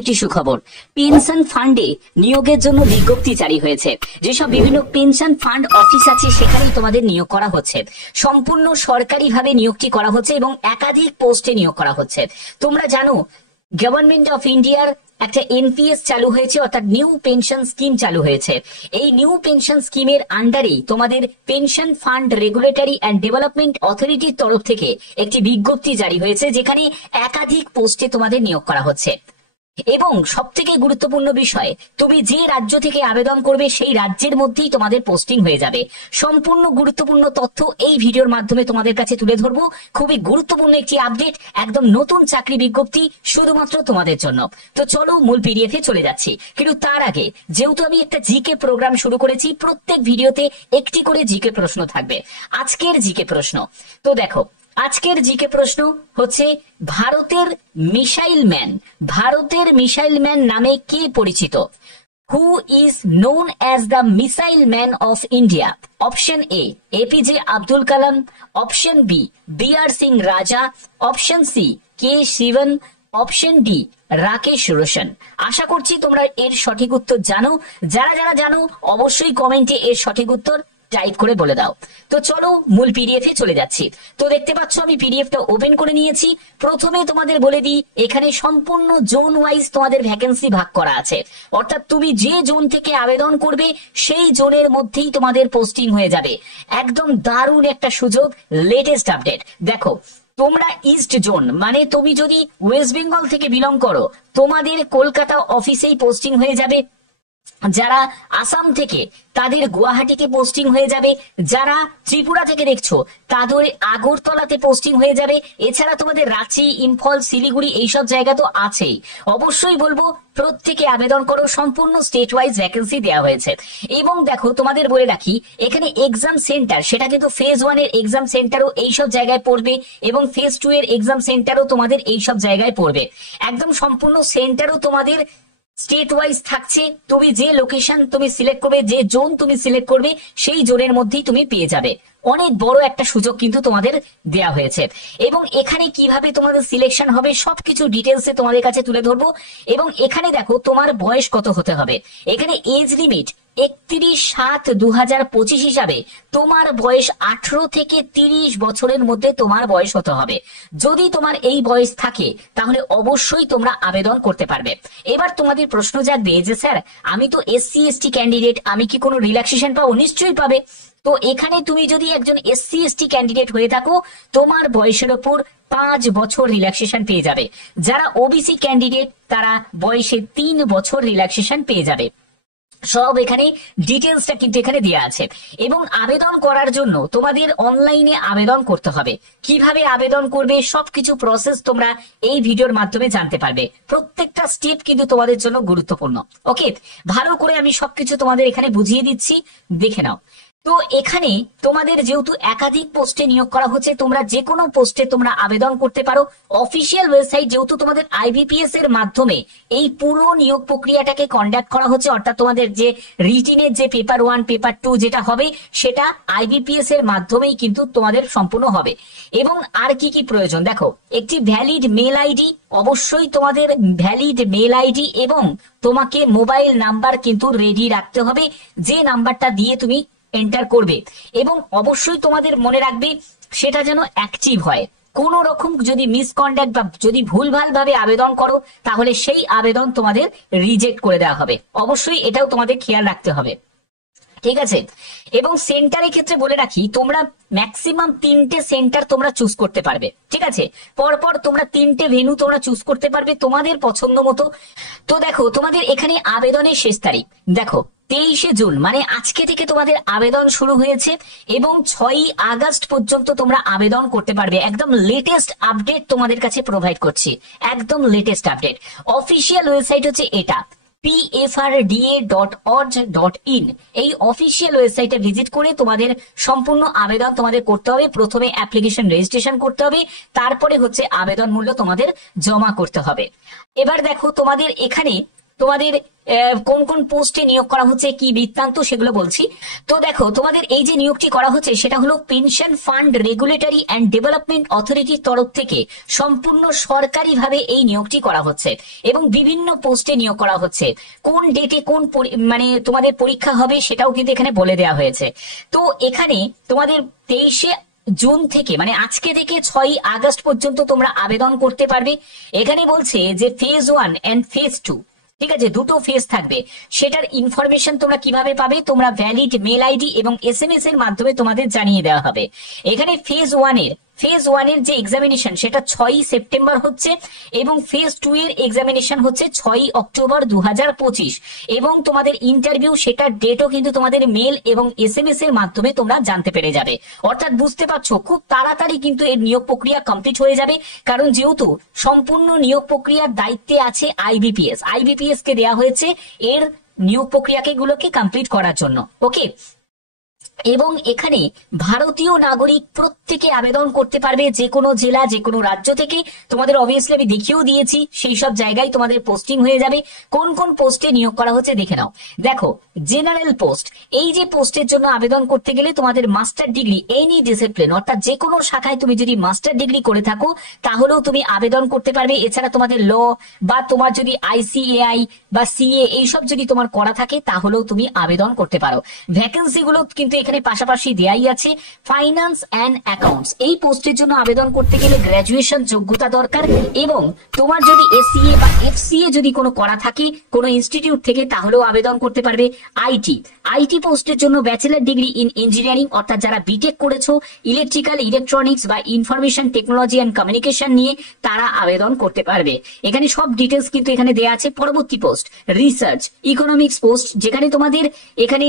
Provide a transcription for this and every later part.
একটি সুখবর, পেনশন ফান্ডে নিয়োগের জন্য বিজ্ঞপ্তি জারি হয়েছে। যেসব বিভিন্ন পেনশন ফান্ড অফিস আছে সেখানেই তোমাদের নিয়োগ করা হচ্ছে। সম্পূর্ণ সরকারিভাবে নিয়োগটি করা হচ্ছে এবং একাধিক পোস্টে নিয়োগ করা হচ্ছে। তোমরা জানো গভর্নমেন্ট অফ ইন্ডিয়ার একটা এনপিএস চালু হয়েছে, অর্থাৎ নিউ পেনশন স্কিম চালু হয়েছে। এই নিউ পেনশন স্কিমের আন্ডারেই তোমাদের pension fund regulatory and development অথরিটির তরফ থেকে একটি বিজ্ঞপ্তি জারি হয়েছে, যেখানে একাধিক পোস্টে তোমাদের নিয়োগ করা হচ্ছে। এবং সব থেকে গুরুত্বপূর্ণ বিষয়, তুমি যে রাজ্য থেকে আবেদন করবে সেই রাজ্যের মধ্যেই তোমাদের পোস্টিং হয়ে যাবে। সম্পূর্ণ গুরুত্বপূর্ণ তথ্য এই ভিডিওর মাধ্যমে তোমাদের কাছে তুলে ধরবো। খুবই গুরুত্বপূর্ণ একটি আপডেট, একদম নতুন চাকরি বিজ্ঞপ্তি শুধুমাত্র তোমাদের জন্য। তো চলো মূল পিডিএফ এ চলে যাচ্ছি, কিন্তু তার আগে যেহেতু আমি একটা জিকে প্রোগ্রাম শুরু করেছি, প্রত্যেক ভিডিওতে একটি করে জিকে প্রশ্ন থাকবে। আজকের জিকে প্রশ্ন, তো দেখো আজকের জিকে প্রশ্ন হচ্ছে, ভারতের মিসাইল ম্যান নামে কে পরিচিত? Who is known as the missile man of India? Option A APJ Abdul Kalam, option B BR. Singh Raja, option C K Sivan, option D Rakesh Roshan. আশা করছি তোমরা এর সঠিক উত্তর জানো। যারা যারা জানো অবশ্যই কমেন্টে এর সঠিক উত্তর টাইপ করে বলে দাও। তো চলো মূল পিডিএফ এ চলে যাচ্ছি। তো দেখতে পাচ্ছ আমি পিডিএফটা ওপেন করে নিয়েছি। প্রথমে তোমাদের বলে দিই, এখানে সম্পূর্ণ জোন ওয়াইজ তোমাদের ভ্যাকেন্সি ভাগ করা আছে, অর্থাৎ তুমি যে জোন থেকে আবেদন করবে সেই জোনের মধ্যেই তোমাদের পোস্টিং হয়ে যাবে। একদম দারুণ একটা সুযোগ, লেটেস্ট আপডেট। দেখো তোমরা ইস্ট জোন, মানে তুমি যদি ওয়েস্ট বেঙ্গল থেকে বিলং করো তোমাদের কলকাতা অফিসেই পোস্টিং হয়ে যাবে। যারা আসাম থেকে তাদের গুয়াহাটিতে পোস্টিং হয়ে যাবে। যারা ত্রিপুরা থেকে দেখছো তাদের আগরতলাতে পোস্টিং হয়ে যাবে। এছাড়া তোমাদের রাঁচি, ইম্ফল, শিলিগুড়ি এইসব জায়গা তো আছেই। অবশ্যই বলবো প্রত্যেকে আবেদন করো, সম্পূর্ণ স্টেট ওয়াইজ ভ্যাকেন্সি দেওয়া হয়েছে। এবং দেখো তোমাদের বলে রাখি, এখানে এক্সাম সেন্টার, সেটা কিন্তু ফেজ 1 এর এক্সাম সেন্টারও এইসব জায়গায় পড়বে এবং ফেজ 2 এর এক্সাম সেন্টারও তোমাদের এইসব জায়গায় পড়বে। একদম সম্পূর্ণ সেন্টারও তোমাদের স্টেট ওয়াইজ থাকছে। তুমি যে লোকেশন তুমি সিলেক্ট করবে, যে জোন তুমি সিলেক্ট করবে, সেই জোনের মধ্যেই তুমি পেয়ে যাবে। অনেক বড় একটা সুযোগ কিন্তু তোমাদের দেয়া হয়েছে। এবং এখানে কিভাবে তোমাদের সিলেকশন হবে সবকিছু ডিটেলসে তোমাদের কাছে তুলে ধরবো। এবং এখানে দেখো তোমার বয়স কত হতে হবে। এখানে এজ লিমিট 31/7/2025 হিসাবে তোমার বয়স 18 থেকে 30 বছরের মধ্যে তোমার বয়স হতে হবে। যদি তোমার এই বয়স থাকে তাহলে অবশ্যই তোমরা আবেদন করতে পারবে। এবার তোমাদের প্রশ্ন জাগবে যে স্যার আমি তো SC/ST ক্যান্ডিডেট, আমি কি কোনো রিল্যাক্সেশন পাবো? নিশ্চয়ই পাবে। তো এখানে তুমি যদি একজন SC/ST ক্যান্ডিডেট হয়ে থাকো তোমার বয়সের ওপর 5 বছর রিল্যাক্সেশন পেয়ে যাবে। যারা ওবিসি ক্যান্ডিডেট তারা বয়সে 3 বছর রিল্যাক্সেশন পেয়ে যাবে। সব এখানে ডিটেলসটা কিন্তু এখানে দেওয়া আছে। এবং আবেদন করার জন্য তোমাদের অনলাইনে আবেদন করতে হবে। কিভাবে আবেদন করবে সবকিছু প্রসেস তোমরা এই ভিডিওর মাধ্যমে জানতে পারবে। প্রত্যেকটা স্টেপ কিন্তু তোমাদের জন্য গুরুত্বপূর্ণ। ওকে, ভালো করে আমি সবকিছু তোমাদের এখানে বুঝিয়ে দিচ্ছি, দেখে নাও। তো এখানে তোমাদের যেহেতু একাধিক পোস্টে নিয়োগ করা হচ্ছে, তোমরা যে কোনো পোস্টে তোমরা আবেদন করতে পারো। অফিসিয়াল ওয়েবসাইট যেহেতু তোমাদের IBPS এর মাধ্যমে এই পুরো নিয়োগ প্রক্রিয়াটাকে কন্ডাক্ট করা হচ্ছে, অর্থাৎ তোমাদের যে রিটিনের যে পেপার 1 পেপার 2 যেটা হবে সেটা IBPS এর মাধ্যমেই কিন্তু তোমাদের সম্পূর্ণ হবে। এবং আর কি কি প্রয়োজন দেখো, একটি ভ্যালিড মেল আইডি, অবশ্যই তোমাদের ভ্যালিড মেল আইডি এবং তোমাকে মোবাইল নাম্বার কিন্তু রেডি রাখতে হবে, যে নাম্বারটা দিয়ে তুমি এন্টার করবে। এবং অবশ্যই তোমাদের মনে রাখবে সেটা যেন অ্যাক্টিভ হয়। কোন রকম যদি মিসকন্ডাক্ট বা যদি ভুলভাল ভাবে আবেদন করো তাহলে সেই আবেদন তোমাদের রিজেক্ট করে দেওয়া হবে। অবশ্যই এটাও তোমাদের খেয়াল রাখতে হবে, ঠিক আছে। এবং সেন্টারের ক্ষেত্রে বলে রাখি, তোমরা ম্যাক্সিমাম 3টে সেন্টার তোমরা চুজ করতে পারবে, ঠিক আছে। পরপর তোমরা 3টে ভেন্যু তোমরা চুজ করতে পারবে তোমাদের পছন্দ মতো। তো দেখো তোমাদের এখানে আবেদনের শেষ তারিখ দেখো 23শে জুন, মানে আজকে থেকে তোমাদের আবেদন শুরু হয়েছে এবং 6ই আগস্ট পর্যন্ত তোমরা আবেদন করতে পারবে। একদম লেটেস্ট আপডেট তোমাদের কাছে প্রোভাইড করছি, একদম লেটেস্ট আপডেট। অফিসিয়াল ওয়েবসাইট হচ্ছে এটা pfrda.org.in। এই অফিসিয়াল ওয়েবসাইটে ভিজিট করে তোমাদের সম্পূর্ণ আবেদন তোমাদের করতে হবে। প্রথমে অ্যাপ্লিকেশন রেজিস্ট্রেশন করতে হবে, তারপরে হচ্ছে আবেদন মূল্য তোমাদের জমা করতে হবে। এবার দেখো তোমাদের এখানে তোমাদের কোন কোন পোস্টে নিয়োগ করা হচ্ছে, কি বৃত্তান্ত সেগুলো বলছি। তো দেখো, তোমাদের এই যে নিয়োগটি করা হচ্ছে সেটা হলো pension fund regulatory and development অথরিটির তরফ থেকে সম্পূর্ণ সরকারিভাবে এই নিয়োগটি করা হচ্ছে এবং বিভিন্ন পোস্টে নিয়োগ করা হচ্ছে। কোন ডেটে কোন মানে তোমাদের পরীক্ষা হবে সেটাও কিন্তু এখানে বলে দেওয়া হয়েছে। তো এখানে তোমাদের 23শে জুন থেকে মানে আজকে থেকে 6ই আগস্ট পর্যন্ত তোমরা আবেদন করতে পারবে। এখানে বলছে যে ফেজ 1 এন্ড ফেজ 2, ঠিক আছে, দুটো ফেজ থাকবে। সেটার ইনফরমেশন তোমরা কিভাবে পাবে? তোমরা ভ্যালিড মেল আইডি এবং SMS এর মাধ্যমে তোমাদের জানিয়ে দেওয়া হবে। এখানে ফেজ 1 এর যে এক্সামিনেশন সেটা 6ই সেপ্টেম্বর হচ্ছে এবং ফেজ 2 এর এক্সামিনেশন হচ্ছে 6ই অক্টোবর 2025 এবং তোমাদের ইন্টারভিউ সেটার ডেটও কিন্তু তোমাদের মেল এবং SMS এর মাধ্যমে তোমরা জানতে পেরে যাবে। অর্থাৎ বুঝতে পারছো, খুব তাড়াতাড়ি কিন্তু এর নিয়োগ প্রক্রিয়া কমপ্লিট হয়ে যাবে, কারণ যেহেতু সম্পূর্ণ নিয়োগ প্রক্রিয়ার দায়িত্বে আছে IBPS কে দেওয়া হয়েছে এর নিয়োগ প্রক্রিয়াকে গুলোকে কমপ্লিট করার জন্য। ওকে, এবং এখানে ভারতীয় নাগরিক প্রত্যেকে আবেদন করতে পারবে, যে কোনো জেলা যে কোনো রাজ্য থেকে। তোমাদের অবভিয়াসলি আমি দেখিয়েও দিয়েছি, সেই সব জায়গায় তোমাদের পোস্টিং হয়ে যাবে। কোন কোন পোস্টে নিয়োগ করা হচ্ছে দেখে নাও। দেখো, জেনারেল পোস্ট, এই যে পোস্টের জন্য আবেদন করতে গেলে তোমাদের মাস্টার ডিগ্রি এনি ডিসিপ্লিন, অর্থাৎ যে কোনো শাখায় তুমি যদি মাস্টার ডিগ্রি করে থাকো তাহলেও তুমি আবেদন করতে পারবে। এছাড়া তোমাদের ল বা তোমার যদি ICAI বা CA এইসব যদি তোমার করা থাকে তাহলেও তুমি আবেদন করতে পারো। ভ্যাকেন্সি গুলো কিন্তু এখানে পাশাপাশি দেয়াই আছে। ফাইন্যান্স অ্যান্ড অ্যাকাউন্টস, এই পোস্টের জন্য আবেদন করতে গেলে গ্র্যাজুয়েশন যোগ্যতা দরকার এবং তোমার যদি SCA বা FCA যদি কোনো করা থাকে কোনো ইনস্টিটিউট থেকে তাহলেও আবেদন করতে পারবে। আইটি পোস্টের জন্য ব্যাচেলার ডিগ্রি ইন ইঞ্জিনিয়ারিং, অর্থাৎ যারা বিটেক করেছো ইলেকট্রিক্যাল, ইলেকট্রনিক্স বা ইনফরমেশন টেকনোলজি অ্যান্ড কমিউনিকেশন নিয়ে, তারা আবেদন করতে পারবে। এখানে সব ডিটেলস কিন্তু এখানে দেয়া আছে। পরবর্তী পোস্ট রিসার্চ ইকোনমিক্স পোস্ট, যেখানে তোমাদের এখানে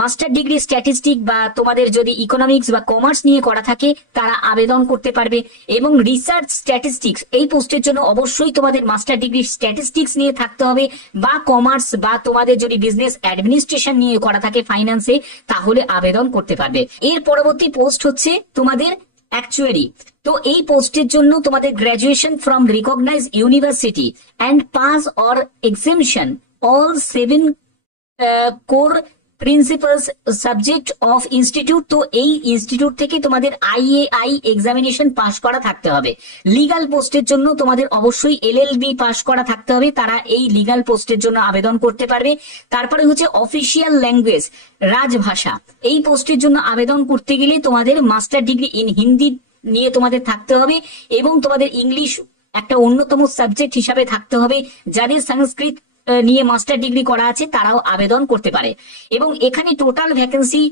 মাস্টার ডিগ্রি স্ট্যাটিস্টিক বা তোমাদের যদি ইকোনমিক্স বা কমার্স নিয়ে করা থাকে তারা আবেদন করতে পারবে। এবং রিসার্চ স্ট্যাটিস্টিক্স এই পোস্টের জন্য অবশ্যই তোমাদের মাস্টার ডিগ্রি স্ট্যাটিস্টিক্স নিয়ে থাকতে হবে বা কমার্স বা তোমাদের যদি বিজনেস অ্যাডমিনিস্ট্রেশন নিয়ে করা থাকে ফাইন্যান্সে, তাহলে আবেদন করতে পারবে। এর পরবর্তী পোস্ট হচ্ছে তোমাদের অ্যাকচুয়ারি। তো এই পোস্টের জন্য তোমাদের graduation from recognise university and pass or exemption all 7 core principles subject of institute. তো এই ইনস্টিটিউট থেকে তোমাদের IAI এক্সামিনেশন পাস করা থাকতে হবে। লিগাল পোস্টের জন্য তোমাদের অবশ্যই LLB পাস করা থাকতে হবে, তারা এই লিগাল পোস্টের জন্য আবেদন করতে পারবে। তারপরে হচ্ছে অফিসিয়াল ল্যাঙ্গুয়েজ রাজভাষা, এই পোস্টের জন্য আবেদন করতে গেলে তোমাদের মাস্টার ডিগ্রি ইন হিন্দি নিয়ে তোমাদের থাকতে হবে এবং তোমাদের ইংলিশ একটা অন্যতম সাবজেক্ট হিসাবে থাকতে হবে। যাদের সংস্কৃত নিয়ে মাস্টার ডিগ্রি করা আছে তারাও আবেদন করতে পারে। এবং এখানে টোটাল ভ্যাকেন্সি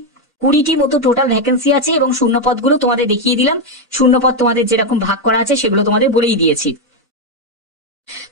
20টি মতো টোটাল ভ্যাকেন্সি আছে এবং শূন্যপদগুলো তোমাদের দেখিয়ে দিলাম। শূন্যপদ তোমাদের যেরকম ভাগ করা আছে সেগুলো তোমাদের বলেই দিয়েছি।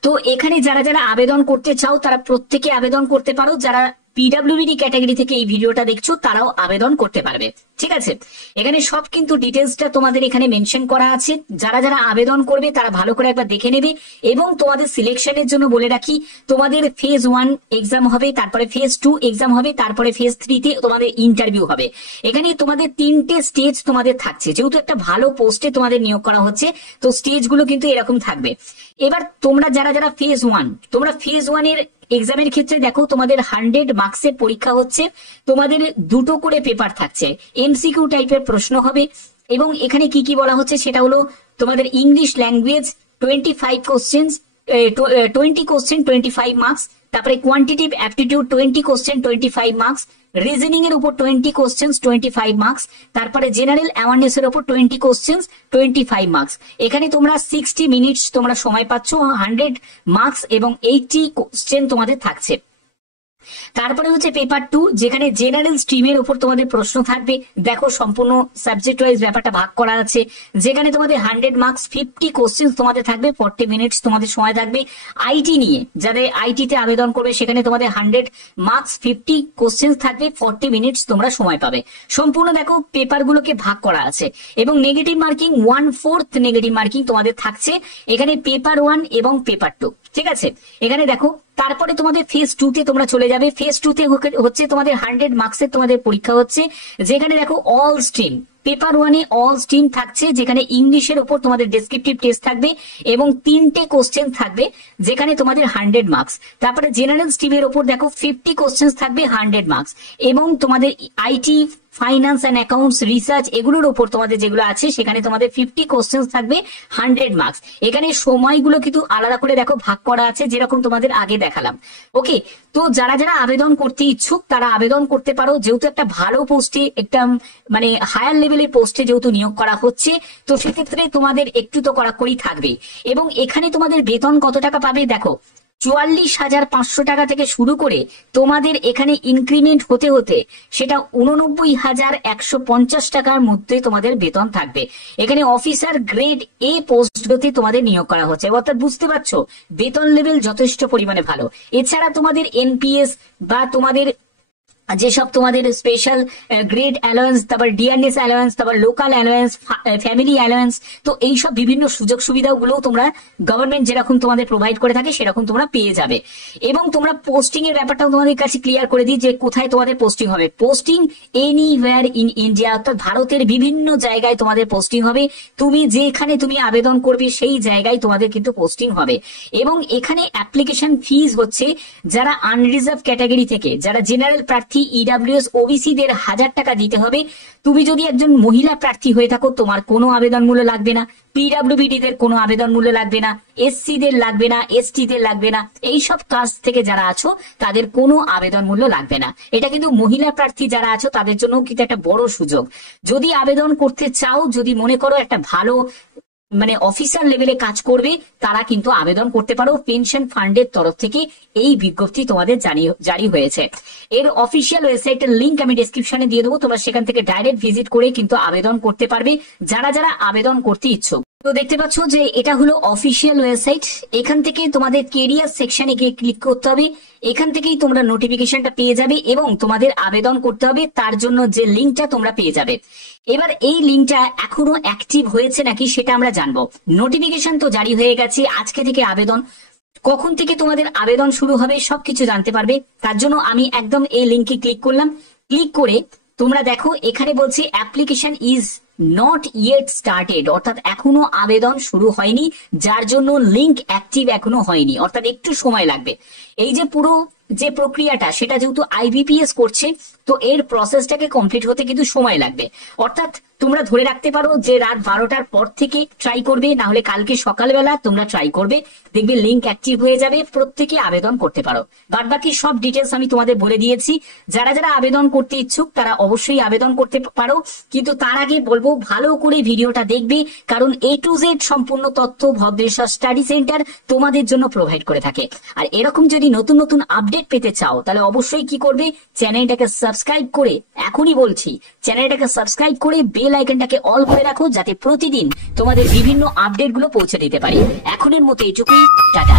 তো এখানে যারা যারা আবেদন করতে চাও তারা প্রত্যেকে আবেদন করতে পারো। যারা PWD ক্যাটাগরি থেকে এই ভিডিওটা দেখছো তারাও আবেদন করতে পারবে, ঠিক আছে। এখানে সব কিন্তু ডিটেলসটা তোমাদের এখানে মেনশন করা আছে। যারা যারা আবেদন করবে তারা ভালো করে একবার দেখে নেবে। এবং তোমাদের সিলেকশনের জন্য বলে রাখি, তোমাদের ফেজ 1 এক্সাম হবে, তারপরে ফেজ 2 এক্সাম হবে, তারপরে ফেজ 3 তে তোমাদের ইন্টারভিউ হবে। এখানে তোমাদের 3টে স্টেজ তোমাদের থাকছে, যেহেতু একটা ভালো পোস্টে তোমাদের নিয়োগ করা হচ্ছে তো স্টেজগুলো কিন্তু এরকম থাকবে। এবার তোমরা যারা যারা ফেজ 1, তোমরা ফেজ 1 এর এক্সামের ক্ষেত্রে দেখো তোমাদের 100 মার্কসের পরীক্ষা হচ্ছে, তোমাদের 2টো করে পেপার থাকছে, MCQ টাইপের প্রশ্ন হবে। এবং এখানে কি কি বলা হচ্ছে সেটা হলো তোমাদের English language 25 questions, 20 question 25 marks, তারপরে quantitative aptitude 20 question 25 marks, reasoning এর উপর 20 কোশ্চেন্স 25 মার্কস, তারপরে জেনারেল অ্যাওয়ারনেস এর উপর 20 কোশ্চেন্স 25 মার্কস। এখানে তোমরা 60 মিনিটস তোমরা সময় পাচ্ছ, 100 মার্কস এবং 80 কোশ্চেন তোমাদের থাকছে। তারপরে হচ্ছে পেপার 2, যেখানে জেনারেল স্ট্রিমের উপর তোমাদের প্রশ্ন থাকবে। দেখো সম্পূর্ণ সাবজেক্ট ওয়াইজ ব্যাপারটা ভাগ করা আছে, যেখানে তোমাদের 100 মার্কস 50 কোশ্চেন তোমাদের থাকবে, 40 মিনিটস তোমাদের সময় থাকবে। আইটি নিয়ে যাদের আইটিতে আবেদন করবে সেখানে তোমাদের 100 মার্কস 50 কোশ্চেন থাকবে, 40 মিনিটস তোমরা সময় পাবে। সম্পূর্ণ দেখো পেপারগুলোকে ভাগ করা আছে। এবং নেগেটিভ মার্কিং 1/4 নেগেটিভ মার্কিং তোমাদের থাকছে এখানে পেপার 1 এবং পেপার 2, ঠিক আছে। এখানে দেখো তারপরে তোমাদের ফেজ 2 তে তোমরা চলে যাবে। ফেজ 2 তে হচ্ছে তোমাদের 100 মার্কসের তোমাদের পরীক্ষা হচ্ছে, যেখানে দেখো অল স্ট্রিম পেপার 1 এ অল স্ট্রিম থাকছে, যেখানে ইংলিশের উপর তোমাদের ডেসক্রিপটিভ টেস্ট থাকবে এবং 3টে কোশ্চেন থাকবে যেখানে তোমাদের 100 মার্কস। তারপরে জেনারেল স্ট্রিমের উপর দেখো 50 কোশ্চেন থাকবে 100 মার্কস, এবং তোমাদের IT, finance and accounts, research এগুলোর উপর তোমাদের যেগুলো আছে সেখানে তোমাদের 50 কোশ্চেন থাকবে 100 মার্কস। এখানে সময়গুলো কিন্তু আলাদা করে দেখো ভাগ করা আছে, যেরকম তোমাদের আগে দেখালাম। ওকে, তো যারা যারা আবেদন করতে ইচ্ছুক তারা আবেদন করতে পারো, যেহেতু একটা ভালো পোস্টে, একটা মানে হায়ার লেভেলের পোস্টে যেহেতু নিয়োগ করা হচ্ছে, তো সেক্ষেত্রে তোমাদের একটু তো কড়াকড়ি থাকবে। এবং এখানে তোমাদের বেতন কত টাকা পাবে দেখো, 44,500 টাকা থেকে শুরু করে তোমাদের এখানে ইনক্রিমেন্ট হতে হতে সেটা 89,150 টাকার মধ্যে তোমাদের বেতন থাকবে। এখানে অফিসার গ্রেড এ পোস্টগুলোতে তোমাদের নিয়োগ করা হচ্ছে, অর্থাৎ বুঝতে পারছো বেতন লেভেল যথেষ্ট পরিমাণে ভালো। এছাড়া তোমাদের এনপিএস বা তোমাদের যেসব তোমাদের স্পেশাল গ্রেড অ্যালায়েন্স, তারপর ডিআরএস অ্যালায়েন্স, তারপর লোকাল অ্যালায়েন্স, ফ্যামিলি অ্যালায়েন্স, তো এইসব বিভিন্ন সুযোগ সুবিধাগুলো তোমরা গভর্নমেন্ট যেরকম তোমাদের প্রোভাইড করে থাকে সেরকম তোমরা পেয়ে যাবে। এবং তোমরা পোস্টিং এর ব্যাপারটাও তোমাদের কাছে ক্লিয়ার করে দিই যে কোথায় তোমাদের পোস্টিং হবে। পোস্টিং এনিওয়্যার ইন ইন্ডিয়া, অর্থাৎ ভারতের বিভিন্ন জায়গায় তোমাদের পোস্টিং হবে। তুমি যেখানে তুমি আবেদন করবে সেই জায়গায় তোমাদের কিন্তু পোস্টিং হবে। এবং এখানে অ্যাপ্লিকেশন ফিজ হচ্ছে যারা আনরিজার্ভ ক্যাটাগরি থেকে, যারা জেনারেল প্রার্থী, ইডব্লিউএস, ওবিসি দের 1000 টাকা দিতে হবে। তুমি যদি একজন মহিলা প্রার্থী হয়ে থাকো তোমার কোনো আবেদন মূল্য লাগবে না, পিডব্লিউবিডি দের কোনো আবেদন মূল্য লাগবে না, এসসি দের লাগবে না, এসটি দের লাগবে না, এইসব কাস্ট থেকে যারা আছো তাদের কোনো আবেদন মূল্য লাগবে না। এটা কিন্তু মহিলা প্রার্থী যারা আছো তাদের জন্য কিন্তু একটা বড় সুযোগ। যদি আবেদন করতে চাও, যদি মনে করো একটা ভালো মানে অফিসার লেভেলে কাজ করবে, তারা কিন্তু আবেদন করতে পারো। পেনশন ফান্ডের তরফ থেকে এই বিজ্ঞপ্তি তোমাদের জারি হয়েছে। এর অফিসিয়াল ওয়েবসাইটের লিংক আমি ডেসক্রিপশনে দিয়ে দেবো, তোমরা সেখান থেকে ডাইরেক্ট ভিজিট করে কিন্তু আবেদন করতে পারবে যারা যারা আবেদন করতে ইচ্ছুক। তো দেখতে পাচ্ছ যে এটা হলো অফিসিয়াল ওয়েবসাইট। এখান থেকে তোমাদের কেরিয়ার সেকশনে গিয়ে ক্লিক করতে হবে, এখান থেকেই তোমরা নোটিফিকেশনটা পেয়ে যাবে এবং তোমাদের আবেদন করতে হবে, তার জন্য যে লিঙ্কটা তোমরা পেয়ে যাবে। এবার এই লিঙ্কটা এখনো অ্যাক্টিভ হয়েছে নাকি সেটা আমরা জানবো। নোটিফিকেশন তো জারি হয়ে গেছে, আজকে থেকে আবেদন, কখন থেকে তোমাদের আবেদন শুরু হবে সবকিছু জানতে পারবে। তার জন্য আমি একদম এই লিঙ্কে ক্লিক করলাম। ক্লিক করে তোমরা দেখো এখানে বলছে application is not yet started, অর্থাৎ এখনো আবেদন শুরু হয়নি, যার জন্য লিঙ্ক অ্যাক্টিভ এখনো হয়নি, অর্থাৎ একটু সময় লাগবে। এই যে পুরো যে প্রক্রিয়াটা সেটা যেহেতু আইবিপিএস করছে, তো এর প্রসেসটাকে কমপ্লিট হতে কিন্তু সময় লাগবে। অর্থাৎ তোমরা ধরে রাখতে পারো যে রাত 12টার পর থেকে ট্রাই করবে, না হলে কালকে সকালবেলা তোমরা ট্রাই করবে, দেখবে লিঙ্ক অ্যাক্টিভ হয়ে যাবে, প্রত্যেকে আবেদন করতে পারো। বাদ বাকি সব ডিটেলস আমি তোমাদের বলে দিয়েছি। যারা যারা আবেদন করতে ইচ্ছুক তারা অবশ্যই আবেদন করতে পারো, কিন্তু তার আগে বলবো ভালো করে ভিডিওটা দেখবে, কারণ A to Z সম্পূর্ণ তথ্য ভদ্রেশ্বর স্টাডি সেন্টার তোমাদের জন্য প্রোভাইড করে থাকে। আর এরকম যদি নতুন নতুন আপডেট পেতে চাও তাহলে অবশ্যই কি করবে, চ্যানেলটাকে সাবস্ক্রাইব করে, এখনই বলছি চ্যানেলটাকে সাবস্ক্রাইব করে বেল আইকনটাকে অল করে রাখো, যাতে প্রতিদিন তোমাদের বিভিন্ন আপডেটগুলো পৌঁছে দিতে পারি। এখনের মতো এইটুকুই, টাটা।